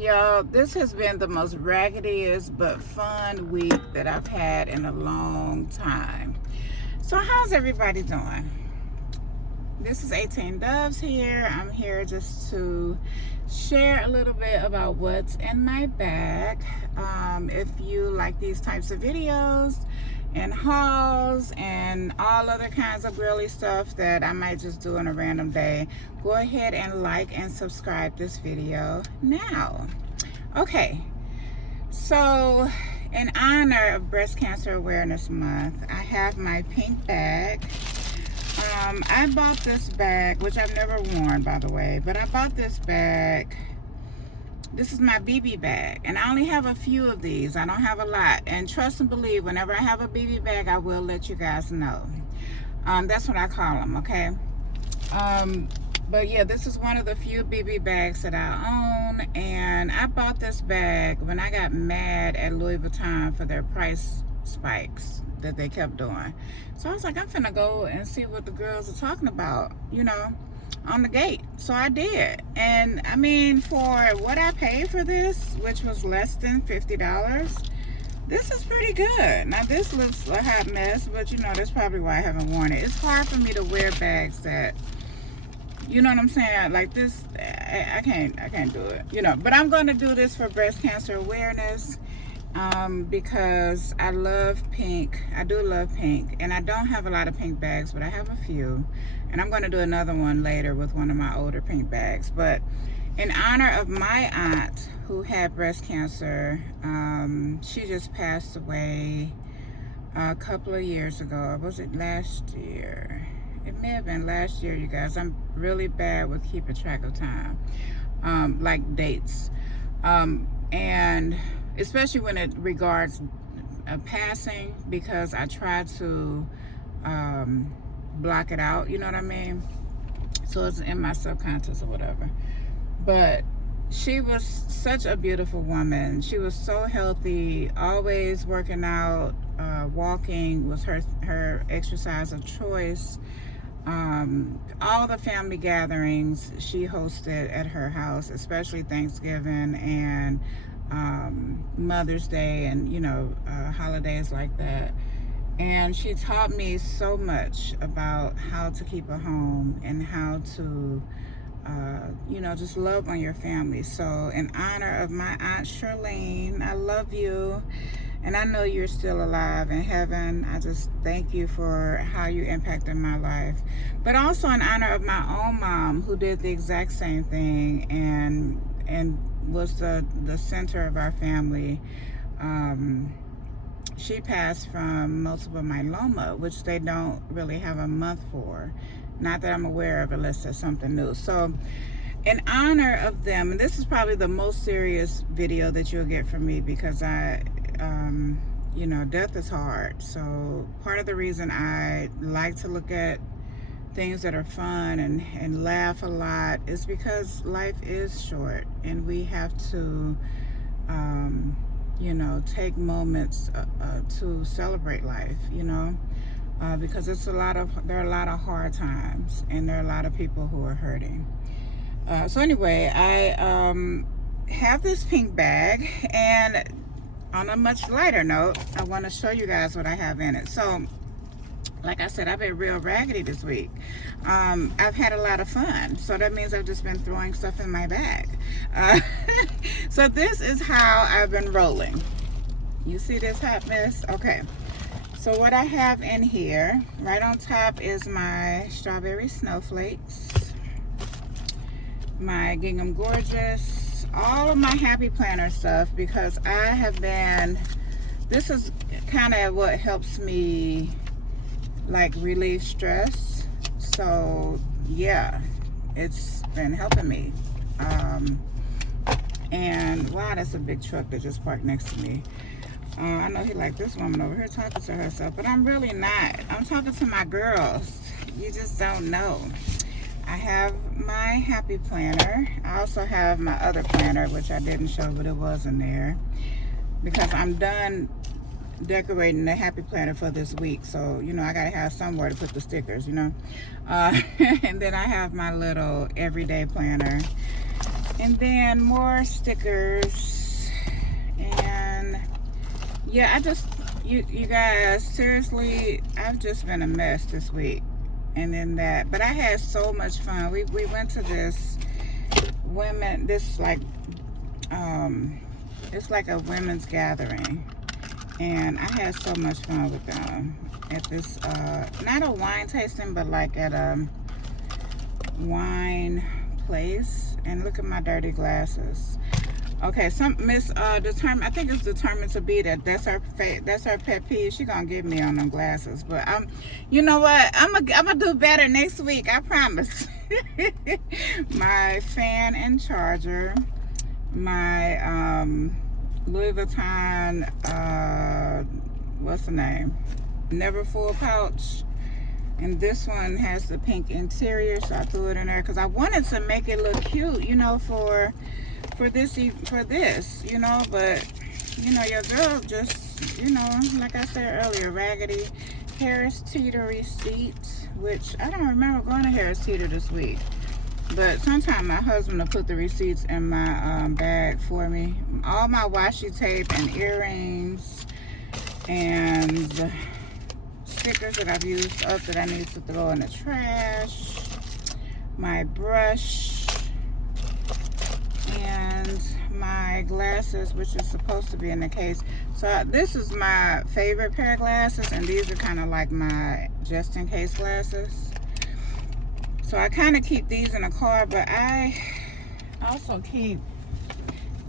Y'all, this has been the most raggediest but fun week that I've had in a long time. So how's everybody doing? This is 18 Doves here. I'm here just to share a little bit about what's in my bag. If you like these types of videos and hauls and all other kinds of girly stuff that I might just do on a random day, go ahead and like and subscribe this video now. Okay, so in honor of Breast Cancer Awareness Month, I have my pink bag. I bought this bag, which I've never worn, by the way, but I bought this bag. This is my BB bag, and I only have a few of these. I don't have a lot, and trust and believe, whenever I have a BB bag, I will let you guys know. That's what I call them, okay? But yeah, this is one of the few BB bags that I own, and I bought this bag when I got mad at Louis Vuitton for their price spikes that they kept doing. So I was like, I'm finna go and see what the girls are talking about, you know, on the gate. So I did. And I mean, for what I paid for this, which was less than $50, this is pretty good. Now this looks a hot mess, but you know, that's probably why I haven't worn it. It's hard for me to wear bags that, you know what I'm saying, like this, I can't do it, you know. But I'm going to do this for breast cancer awareness, because I love pink. I do love pink, and I don't have a lot of pink bags, but I have a few, and I'm going to do another one later with one of my older pink bags. But in honor of my aunt who had breast cancer, she just passed away a couple of years ago. Was it last year? It may have been last year, you guys. I'm really bad with keeping track of time, like dates, and especially when it regards passing, because I try to block it out, you know what I mean? So it's in my subconscious or whatever. But she was such a beautiful woman. She was so healthy, always working out. Walking was her exercise of choice. All the family gatherings she hosted at her house, especially Thanksgiving and Mother's Day, and you know, holidays like that. And she taught me so much about how to keep a home and how to you know, just love on your family. So in honor of my Aunt Charlene, I love you, and I know you're still alive in heaven. I just thank you for how you impacted my life. But also in honor of my own mom, who did the exact same thing and was the center of our family. She passed from multiple myeloma, which they don't really have a month for. Not that I'm aware of, unless there's something new. So in honor of them, and this is probably the most serious video that you'll get from me, because you know, death is hard. So part of the reason I like to look at things that are fun and laugh a lot is because life is short, and we have to, you know, take moments to celebrate life, you know. Because there are a lot of hard times, and there are a lot of people who are hurting. So anyway, I have this pink bag, and on a much lighter note, I want to show you guys what I have in it. So like I said, I've been real raggedy this week. I've had a lot of fun, so that means I've just been throwing stuff in my bag. So this is how I've been rolling. You see this hot mess? Okay. So what I have in here, right on top, is my strawberry snowflakes, my Gingham Gorgeous, all of my Happy Planner stuff, because I have been, this is kind of what helps me like relieve stress. So yeah, it's been helping me. And wow, that's a big truck that just parked next to me. I know he like this woman over here talking to herself, but I'm really not. I'm talking to my girls. You just don't know. I have my Happy Planner. I also have my other planner, which I didn't show, but it was in there, because I'm done decorating the Happy Planner for this week. So, you know, I gotta have somewhere to put the stickers, you know. And then I have my little everyday planner. And then more stickers. And yeah, you guys, seriously, I've just been a mess this week. And then that, but I had so much fun. We went to this it's like a women's gathering, and I had so much fun with them at this not a wine tasting, but like at a wine place. And look at my dirty glasses. Okay, Miss determined, I think it's determined to be that's her pet peeve. She gonna get me on them glasses, but you know what, I'm gonna do better next week, I promise. My fan and charger, my Louis Vuitton what's the name, never full pouch, and this one has the pink interior, so I threw it in there because I wanted to make it look cute, you know, for this, you know. But you know, your girl just, you know, like I said earlier, raggedy. Harris Teeter receipt, which I don't remember going to Harris Teeter this week, but sometime my husband will put the receipts in my bag for me. All my washi tape and earrings and stickers that I've used up that I need to throw in the trash, my brush, and my glasses, which is supposed to be in the case. So this is my favorite pair of glasses, and these are kind of like my just in case glasses. So I kind of keep these in the car, but I also keep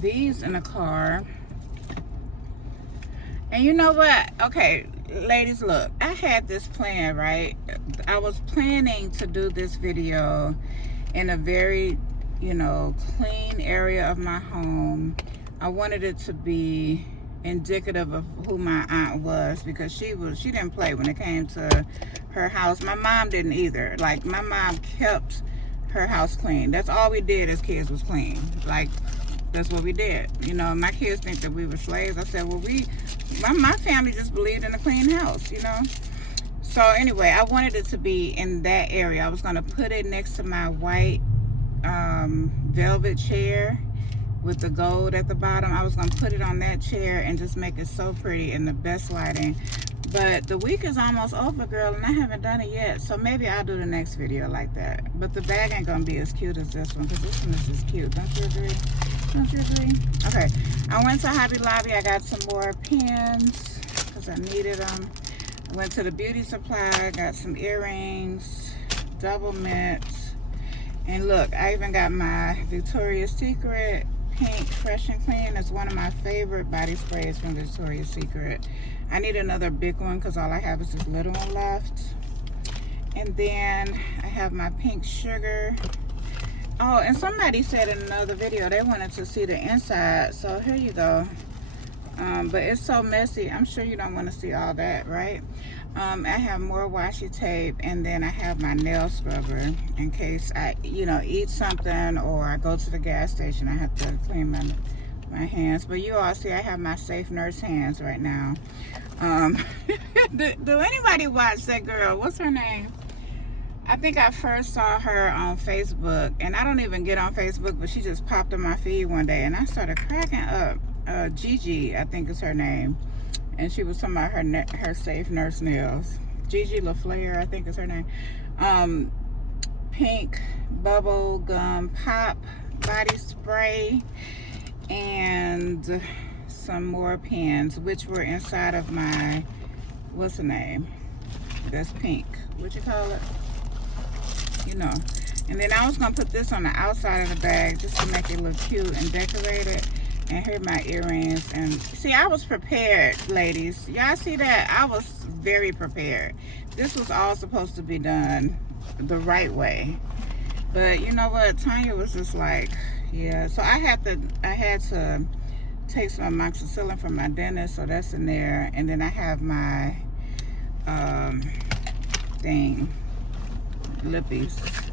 these in the car. And you know what? Okay, ladies, look, I had this plan, right? I was planning to do this video in a very, you know, clean area of my home. I wanted it to be indicative of who my aunt was, because she didn't play when it came to her house. My mom didn't either. Like, my mom kept her house clean. That's all we did as kids, was clean. Like, that's what we did. You know, my kids think that we were slaves. I said, well, my family just believed in a clean house, you know. So anyway, I wanted it to be in that area. I was going to put it next to my white velvet chair with the gold at the bottom. I was going to put it on that chair and just make it so pretty in the best lighting. But the week is almost over, girl, and I haven't done it yet. So maybe I'll do the next video like that. But the bag ain't going to be as cute as this one, because this one is just cute. Don't you agree? Don't you agree? Okay, I went to Hobby Lobby. I got some more pins because I needed them. I went to the beauty supply, got some earrings, double mint. And look, I even got my Victoria's Secret Pink Fresh and Clean. It's one of my favorite body sprays from Victoria's Secret. I need another big one because all I have is this little one left. And then I have my pink sugar. Oh, and somebody said in another video they wanted to see the inside. So here you go. But it's so messy. I'm sure you don't want to see all that, right? I have more washi tape, and then I have my nail scrubber in case I, you know, eat something or I go to the gas station. I have to clean my hands. But you all see I have my Safe Nurse hands right now. Do anybody watch that girl? What's her name? I think I first saw her on Facebook, and I don't even get on Facebook, but she just popped on my feed one day, and I started cracking up. Gigi, I think is her name, and she was talking about her Safe Nurse nails. Gigi LaFleur, I think is her name. Pink bubble gum pop body spray, and some more pens, which were inside of my, what's the name? That's pink. What you call it? You know. And then I was gonna put this on the outside of the bag just to make it look cute and decorated. And here are my earrings. And see, I was prepared, ladies. Y'all see that? I was very prepared. This was all supposed to be done the right way. But you know what? Tanya was just like, yeah. So I had to take some amoxicillin from my dentist, so that's in there. And then I have my lippies.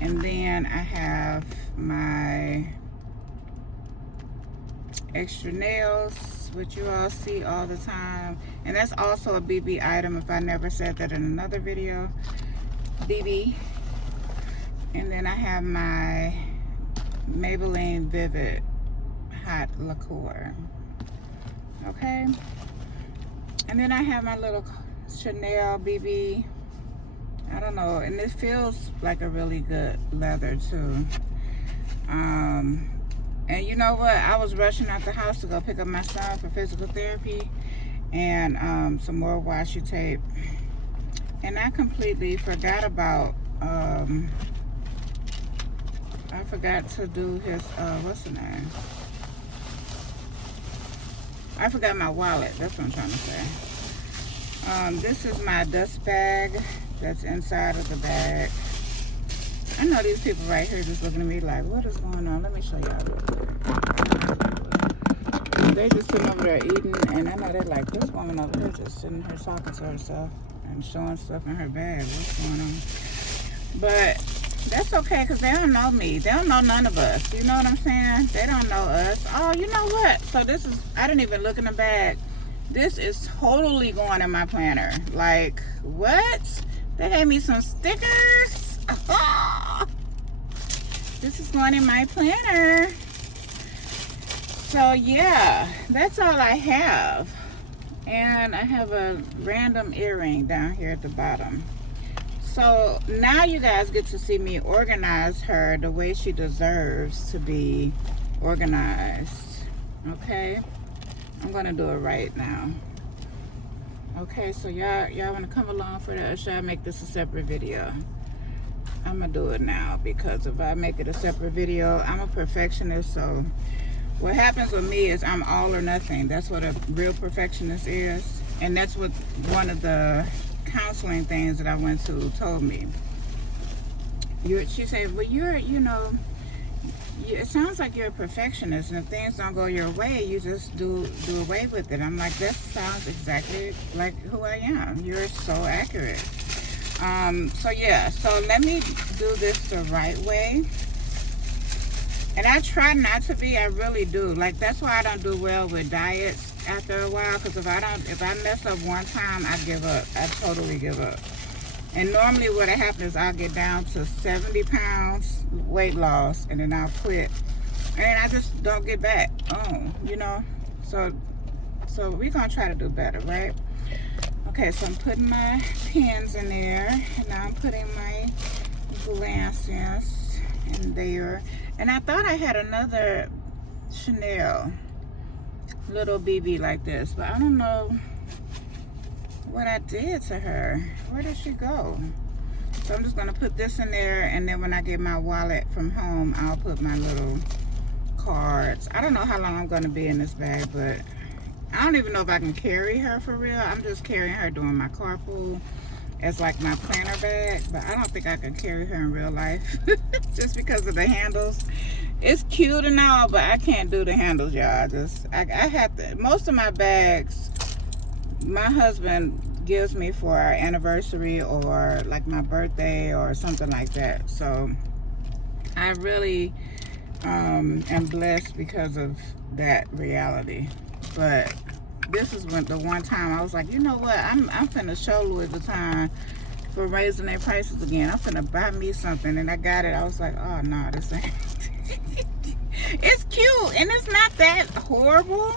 And then I have my extra nails, which you all see all the time, and that's also a BB item if I never said that in another video. BB. And then I have my Maybelline Vivid Hot Liqueur. Okay. And then I have my little Chanel BB. I don't know, and it feels like a really good leather too. And you know what? I was rushing out the house to go pick up my son for physical therapy and some more washi tape. And I completely forgot about, I forgot to do his, what's the name? I forgot my wallet. That's what I'm trying to say. This is my dust bag that's inside of the bag. I know these people right here just looking at me like, what is going on? Let me show y'all real quick. They just sitting over there eating, and I know they're like, this woman over here just sitting here talking to herself and showing stuff in her bag. What's going on? But that's okay, because they don't know me. They don't know none of us. You know what I'm saying? They don't know us. Oh, you know what? So this is, I didn't even look in the bag. This is totally going in my planner. Like, what? They gave me some stickers. This is going in my planner. So yeah, that's all I have. And I have a random earring down here at the bottom. So now you guys get to see me organize her the way she deserves to be organized. Okay, I'm gonna do it right now. Okay, so y'all want to come along for that, or should I make this a separate video? I'm gonna do it now, because if I make it a separate video, I'm a perfectionist. So what happens with me is I'm all or nothing. That's what a real perfectionist is, and that's what one of the counseling things that I went to told me. She said, well, you know, it sounds like you're a perfectionist, and if things don't go your way, you just do away with it. I'm like, that sounds exactly like who I am. You're so accurate. So yeah, so let me do this the right way. And I try not to be, I really do. Like, that's why I don't do well with diets after a while, because if I mess up one time, I give up. I totally give up. And normally what happens is I'll get down to 70 pounds weight loss, and then I'll quit. And I just don't get back on, you know? So we're gonna try to do better, right? Okay, so I'm putting my pins in there, and now I'm putting my glasses in there. And I thought I had another Chanel little BB like this, but I don't know what I did to her. Where did she go? So I'm just gonna put this in there, and then when I get my wallet from home, I'll put my little cards. I don't know how long I'm gonna be in this bag, but I don't even know if I can carry her for real. I'm just carrying her doing my carpool as like my planner bag, but I don't think I can carry her in real life just because of the handles. It's cute and all, but I can't do the handles, y'all. I have to. Most of my bags, my husband gives me for our anniversary or like my birthday or something like that. So I really am blessed because of that reality. But this is when the one time I was like, you know what, I'm finna show Louis Vuitton for raising their prices again. I'm finna buy me something, and I got it. I was like, oh no, this ain't. It's cute, and it's not that horrible.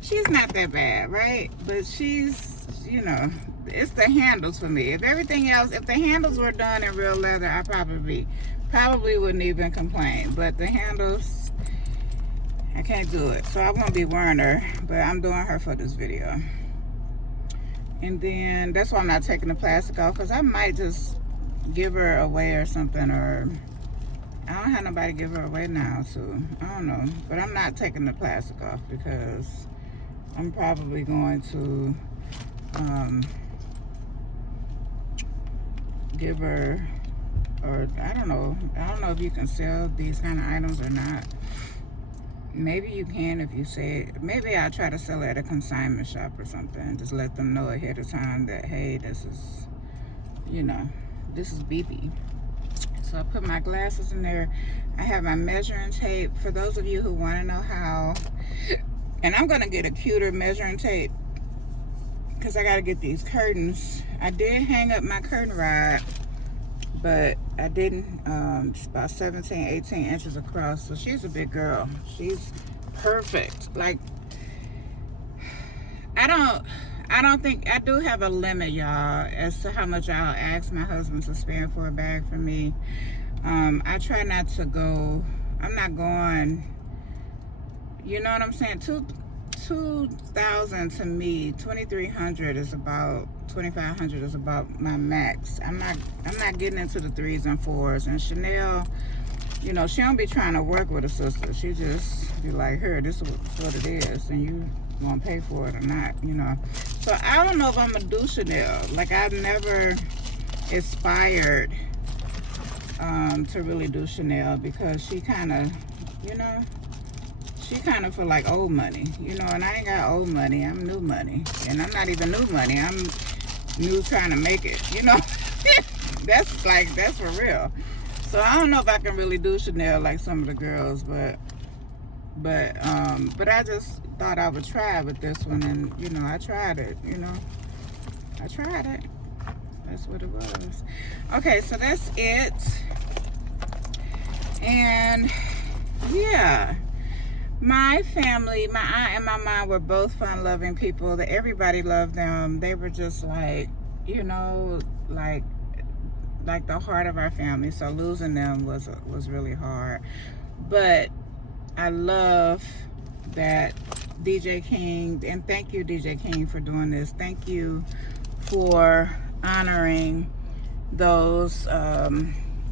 She's not that bad, right? But she's, you know, it's the handles for me. If everything else, if the handles were done in real leather, I probably wouldn't even complain. But the handles, I can't do it. So I won't be wearing her, but I'm doing her for this video. And then that's why I'm not taking the plastic off, because I might just give her away or something, or I don't have nobody to give her away now, so I don't know. But I'm not taking the plastic off because I'm probably going to give her, or I don't know if you can sell these kind of items or not. Maybe you can if you say it. Maybe I'll try to sell it at a consignment shop or something. Just let them know ahead of time that, hey, this is, you know, this is BB. So I put my glasses in there. I have my measuring tape. For those of you who want to know how, and I'm going to get a cuter measuring tape because I got to get these curtains. I did hang up my curtain rod, but I didn't, it's about 17, 18 inches across. So she's a big girl. She's perfect. Like, I don't think, I do have a limit, y'all, as to how much I'll ask my husband to spend for a bag for me. I try not to go, I'm not going, you know what I'm saying? 2,000 to me, 2,300 is about, 2,500 is about my max. I'm not getting into the 3s and 4s. And Chanel, you know, she don't be trying to work with a sister. She just be like, here, this is what it is, and you gonna pay for it or not, you know. So I don't know if I'm gonna do Chanel. Like, I've never aspired to really do Chanel, because she kind of, you know, she kind of for like old money, you know, and I ain't got old money. I'm new money, and I'm not even new money. I'm new trying to make it, you know. that's for real. So I don't know if I can really do Chanel like some of the girls, but I just thought I would try with this one, and you know, I tried it, you know. I tried it. That's what it was. Okay, so that's it. And yeah, my family, my aunt and my mom were both fun-loving people. That everybody loved them. They were just like, you know, like the heart of our family. So losing them was really hard. But I love that DJ King, and thank you, DJ King, for doing this. Thank you for honoring those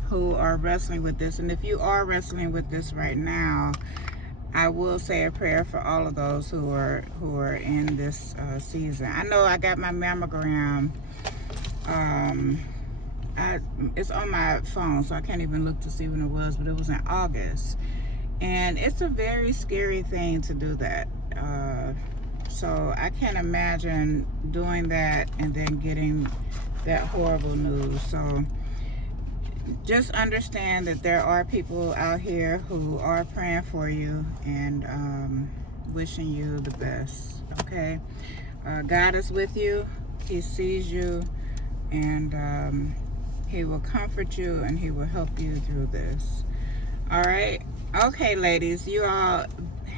who are wrestling with this. And if you are wrestling with this right now, I will say a prayer for all of those who are in this season. I know I got my mammogram. It's on my phone, so I can't even look to see when it was, but it was in August. And it's a very scary thing to do that. So I can't imagine doing that and then getting that horrible news. So just understand that there are people out here who are praying for you and wishing you the best, okay? God is with you. He sees you, and he will comfort you, and he will help you through this. All right? Okay, ladies, you all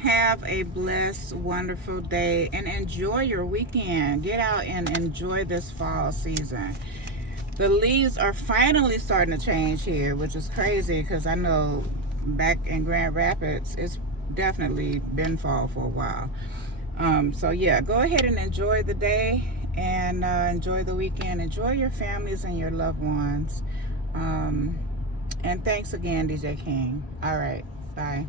have a blessed, wonderful day, and enjoy your weekend. Get out and enjoy this fall season. The leaves are finally starting to change here, which is crazy, because I know back in Grand Rapids, it's definitely been fall for a while. So yeah, go ahead and enjoy the day, and enjoy the weekend. Enjoy your families and your loved ones. And thanks again, DJ King. All right, bye.